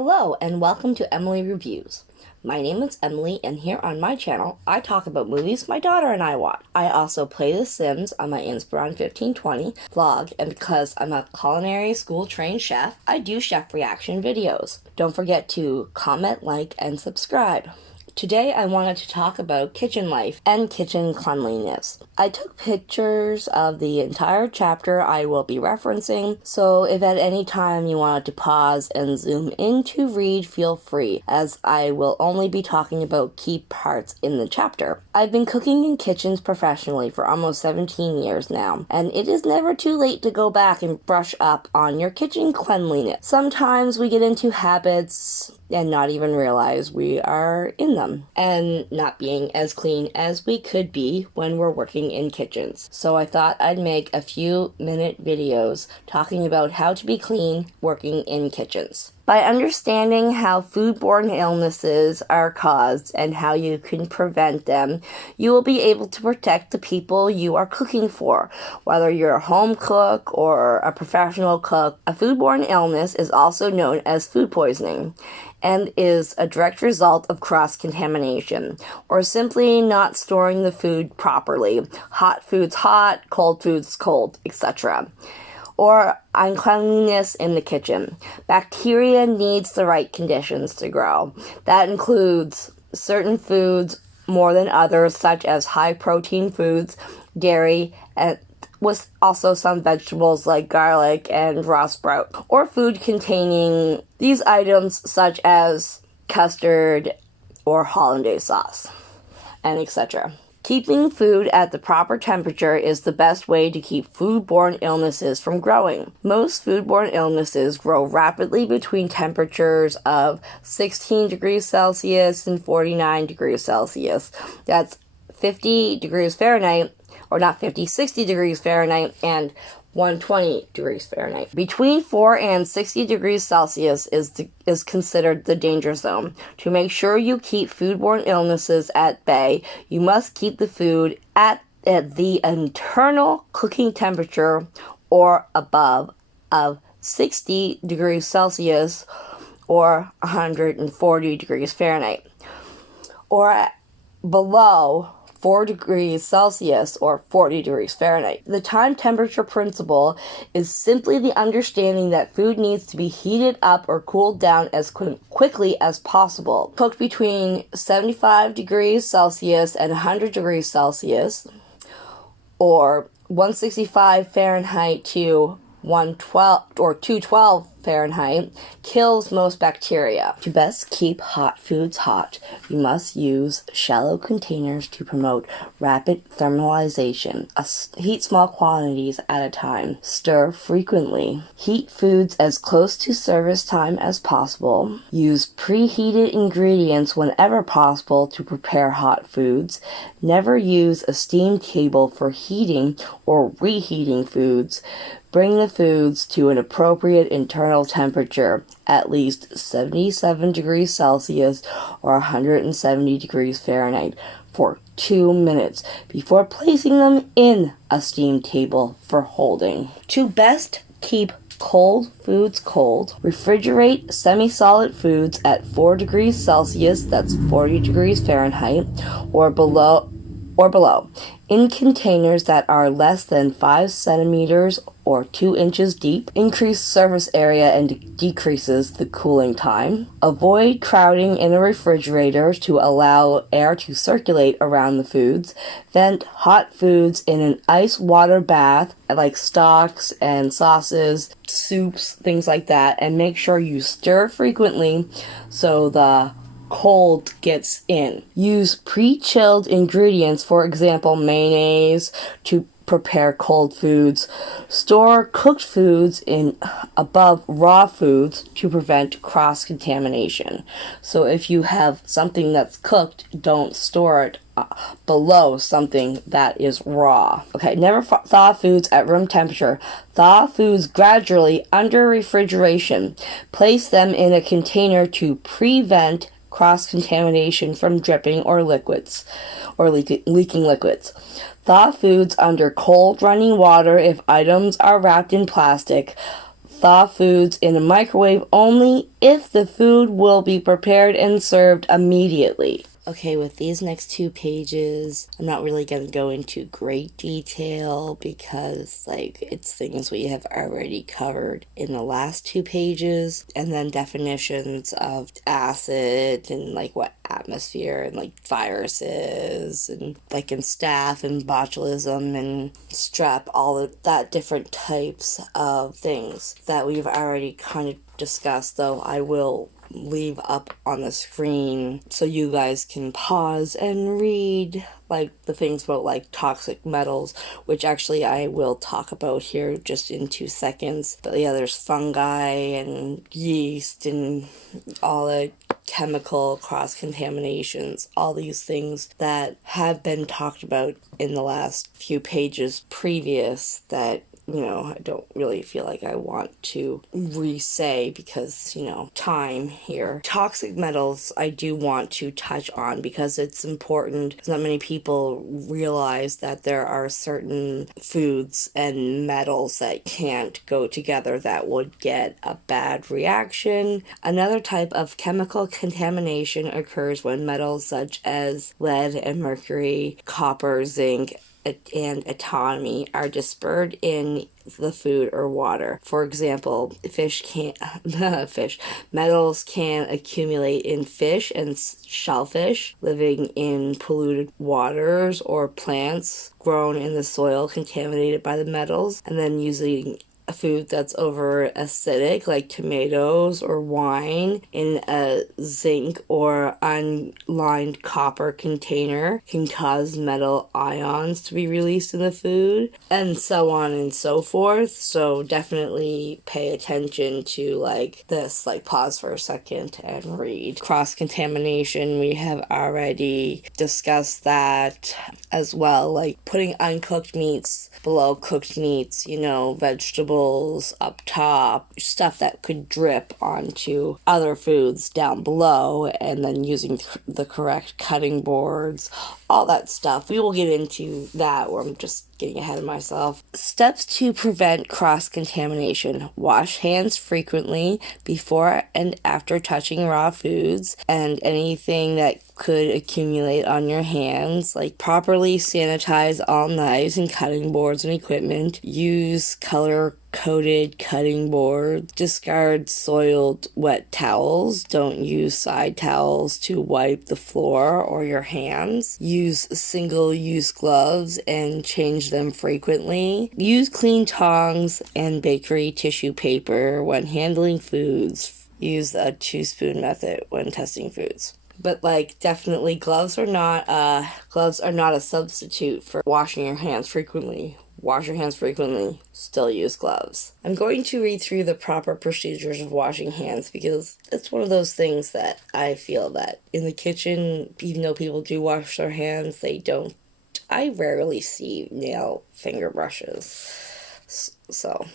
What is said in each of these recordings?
Hello and welcome to Emily Reviews. My name is Emily and here on my channel I talk about movies my daughter and I watch. I also play The Sims on my Inspiron 1520 vlog, and because I'm a culinary school trained chef, I do chef reaction videos. Don't forget to comment, like, and subscribe. Today I wanted to talk about kitchen life and kitchen cleanliness. I took pictures of the entire chapter I will be referencing, so if at any time you wanted to pause and zoom in to read, feel free, as I will only be talking about key parts in the chapter. I've been cooking in kitchens professionally for almost 17 years now, and it is never too late to go back and brush up on your kitchen cleanliness. Sometimes we get into habits and not even realize we are in them, and not being as clean as we could be when we're working in kitchens. So I thought I'd make a few minute videos talking about how to be clean working in kitchens. By understanding how foodborne illnesses are caused and how you can prevent them, you will be able to protect the people you are cooking for. Whether you're a home cook or a professional cook, a foodborne illness is also known as food poisoning and is a direct result of cross-contamination, or simply not storing the food properly. Hot foods hot, cold foods cold, etc. Or uncleanliness in the kitchen. Bacteria needs the right conditions to grow. That includes certain foods more than others, such as high-protein foods, dairy, and with also some vegetables like garlic and raw sprout, or food containing these items such as custard or hollandaise sauce, and etc. Keeping food at the proper temperature is the best way to keep foodborne illnesses from growing. Most foodborne illnesses grow rapidly between temperatures of 16 degrees Celsius and 49 degrees Celsius. That's 50 degrees Fahrenheit, or not 50, 60 degrees Fahrenheit and 120 degrees Fahrenheit. Between 4 and 60 degrees Celsius is considered the danger zone. To make sure you keep foodborne illnesses at bay, you must keep the food at the internal cooking temperature or above of 60 degrees Celsius or 140 degrees Fahrenheit, or below 4 degrees Celsius or 40 degrees Fahrenheit. The time temperature principle is simply the understanding that food needs to be heated up or cooled down as quickly as possible. Cooked between 75 degrees Celsius and 100 degrees Celsius, or 165 Fahrenheit to 112 or 212 Fahrenheit, kills most bacteria. To best keep hot foods hot, you must use shallow containers to promote rapid thermalization. Heat small quantities at a time. Stir frequently. Heat foods as close to service time as possible. Use preheated ingredients whenever possible to prepare hot foods. Never use a steam table for heating or reheating foods. Bring the foods to an appropriate internal temperature, at least 77 degrees Celsius or 170 degrees Fahrenheit, for 2 minutes before placing them in a steam table for holding. To best keep cold foods cold, refrigerate semi-solid foods at 4 degrees Celsius, that's 40 degrees Fahrenheit, or below, in containers that are less than 5 centimeters or 2 inches deep. Increase surface area and decreases the cooling time. Avoid crowding in a refrigerator to allow air to circulate around the foods. Vent hot foods in an ice water bath, like stocks and sauces, soups, things like that, and make sure you stir frequently so the cold gets in. Use pre-chilled ingredients, for example mayonnaise, to prepare cold foods. Store cooked foods in above raw foods to prevent cross-contamination. So if you have something that's cooked, don't store it below something that is raw. Okay, never thaw foods at room temperature. Thaw foods gradually under refrigeration. Place them in a container to prevent cross-contamination from dripping or liquids, or leaking liquids. Thaw foods under cold running water if items are wrapped in plastic. Thaw foods in a microwave only if the food will be prepared and served immediately. Okay, with these next 2 pages, I'm not really going to go into great detail because, it's things we have already covered in the last 2 pages, and then definitions of acid and, what atmosphere and, viruses and, in staph and botulism and strep, all of that different types of things that we've already kind of discussed, though I will leave up on the screen so you guys can pause and read the things about toxic metals, which actually I will talk about here just in 2 seconds. But yeah, there's fungi and yeast and all the chemical cross contaminations, all these things that have been talked about in the last few pages previous that I don't really feel like I want to re-say because, time here. Toxic metals I do want to touch on because it's important. Not many people realize that there are certain foods and metals that can't go together that would get a bad reaction. Another type of chemical contamination occurs when metals such as lead and mercury, copper, zinc, and antimony are dispersed in the food or water. For example, metals can accumulate in fish and shellfish living in polluted waters, or plants grown in the soil contaminated by the metals, and then using a food that's over acidic, like tomatoes or wine, in a zinc or unlined copper container can cause metal ions to be released in the food, and so on and so forth. So definitely pay attention to this. Pause for a second and read. Cross-contamination, we have already discussed that as well, putting uncooked meats below cooked meats, vegetables up top, stuff that could drip onto other foods down below, and then using the correct cutting boards, all that stuff. We will get into that, where I'm just getting ahead of myself. Steps to prevent cross-contamination. Wash hands frequently before and after touching raw foods and anything that could accumulate on your hands. Properly sanitize all knives and cutting boards and equipment. Use color-coded cutting boards. Discard soiled wet towels. Don't use side towels to wipe the floor or your hands. Use single-use gloves and change them frequently. Use clean tongs and bakery tissue paper when handling foods. Use the 2-spoon method when testing foods. But definitely gloves are not a substitute for washing your hands frequently. Wash your hands frequently, still use gloves. I'm going to read through the proper procedures of washing hands because it's one of those things that I feel that in the kitchen, even though people do wash their hands, they don't. I rarely see nail finger brushes. So,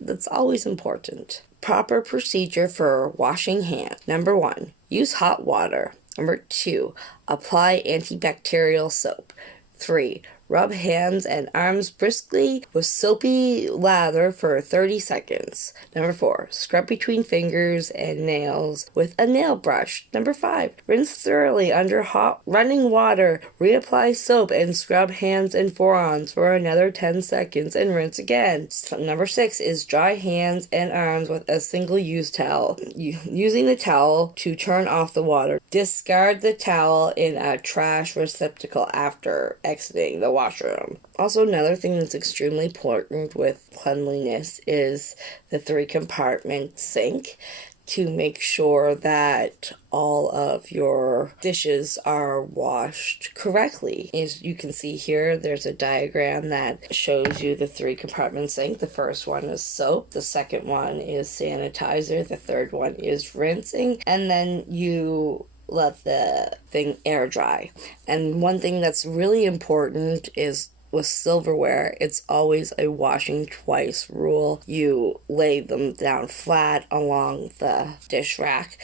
that's always important. Proper procedure for washing hands. Number 1, use hot water. Number 2, apply antibacterial soap. 3, rub hands and arms briskly with soapy lather for 30 seconds. Number 4, scrub between fingers and nails with a nail brush. Number 5, rinse thoroughly under hot running water. Reapply soap and scrub hands and forearms for another 10 seconds and rinse again. Number 6 is dry hands and arms with a single-use towel. Using the towel to turn off the water. Discard the towel in a trash receptacle after exiting the washroom. Also, another thing that's extremely important with cleanliness is the 3-compartment sink, to make sure that all of your dishes are washed correctly. As you can see here, there's a diagram that shows you the 3-compartment sink. The first one is soap, the second one is sanitizer, the third one is rinsing, and then you let the thing air dry. And one thing that's really important is with silverware, it's always a washing twice rule. You lay them down flat along the dish rack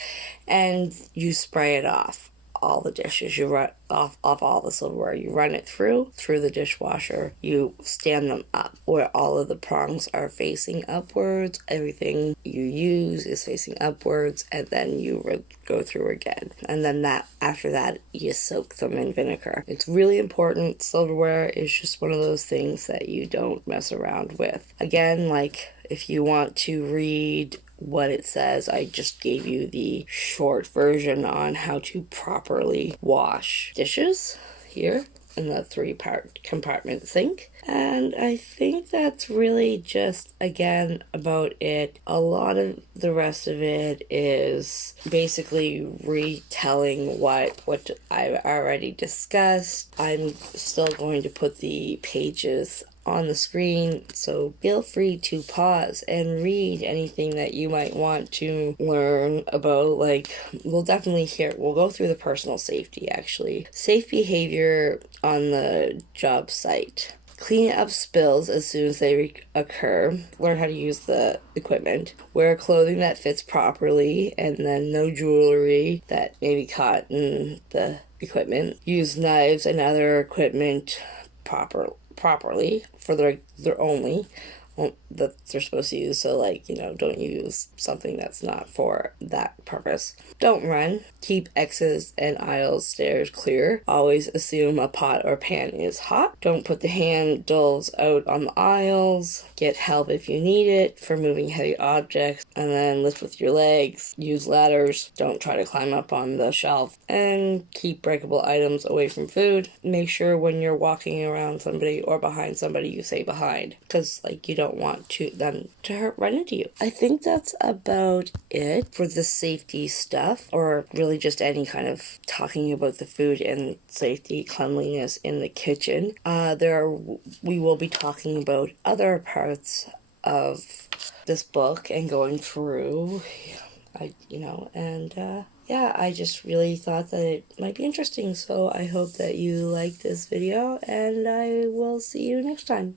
and you spray it off. all the dishes. You run off all the silverware. You run it through the dishwasher. You stand them up where all of the prongs are facing upwards. Everything you use is facing upwards, and then you go through again. And then after that, you soak them in vinegar. It's really important. Silverware is just one of those things that you don't mess around with. Again, like, if you want to read what it says, I just gave you the short version on how to properly wash dishes here in the 3-part compartment sink. And I think that's really just, again, about it. A lot of the rest of it is basically retelling what I've already discussed. I'm still going to put the pages on the screen, so feel free to pause and read anything that you might want to learn about. Like, we'll go through the personal safety, actually. Safe behavior on the job site. Clean up spills as soon as they occur. Learn how to use the equipment. Wear clothing that fits properly, and then no jewelry that may be caught in the equipment. Use knives and other equipment properly for their only that they're supposed to use. So, like, don't use something that's not for that purpose. Don't run. Keep X's and aisles stairs clear. Always assume a pot or pan is hot. Don't put the handles out on the aisles. Get help if you need it for moving heavy objects. And then lift with your legs. Use ladders. Don't try to climb up on the shelf. And keep breakable items away from food. Make sure when you're walking around somebody or behind somebody, you say behind, because, like, you don't want them to run into you. I think that's about it for the safety stuff, or really just any kind of talking about the food and safety, cleanliness in the kitchen. We will be talking about other parts of this book and going through, I just really thought that it might be interesting. So I hope that you like this video, and I will see you next time.